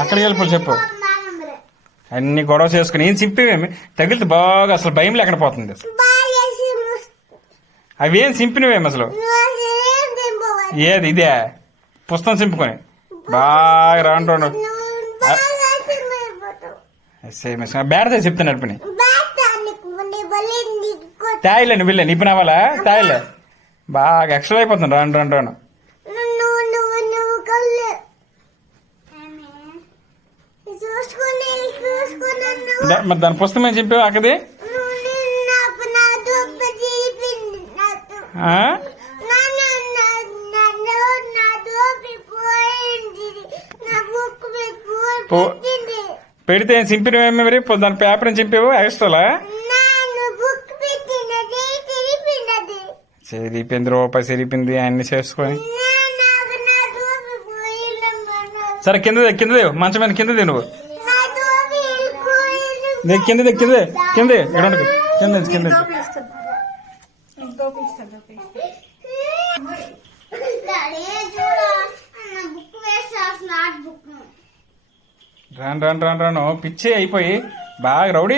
ఎక్కడికి వెళ్ళిపోయి చెప్పు. అన్ని గొడవ చేసుకుని ఏం చింపేవేమి తగిలితే బాగా అసలు భయం లేకుండా పోతుంది అసలు. అవి ఏం చింపినవేమి అసలు. ఏది ఇదే పుస్తకం చింపుకొని బాగా రాంటు బేడతే చెప్తాను నడిపిని తాయిలే నువ్వు వెళ్ళా నిప్పు నవ్వాలా తాయిలే బాగా ఎక్స్ట్రా అయిపోతుంది రాను రాను రాను. మరి దాని పుస్తకం ఏం చెప్పావు అక్కది. పెడితే ఏం చింపినవేమి మరి దాని పేపర్ ఏం చింపావు ఎక్స్ట్రాలా. చెరిపింది రూపాయి చెరిపింది అన్ని చేసుకొని. సరే కిందదే కిందదే మంచం మీద కిందదే నువ్వు కిందదే కిందదే కిందే ఇక్కడ కింద కింద. రాను రాను రాను రాను పిచ్చి అయిపోయి బాగా రౌడీ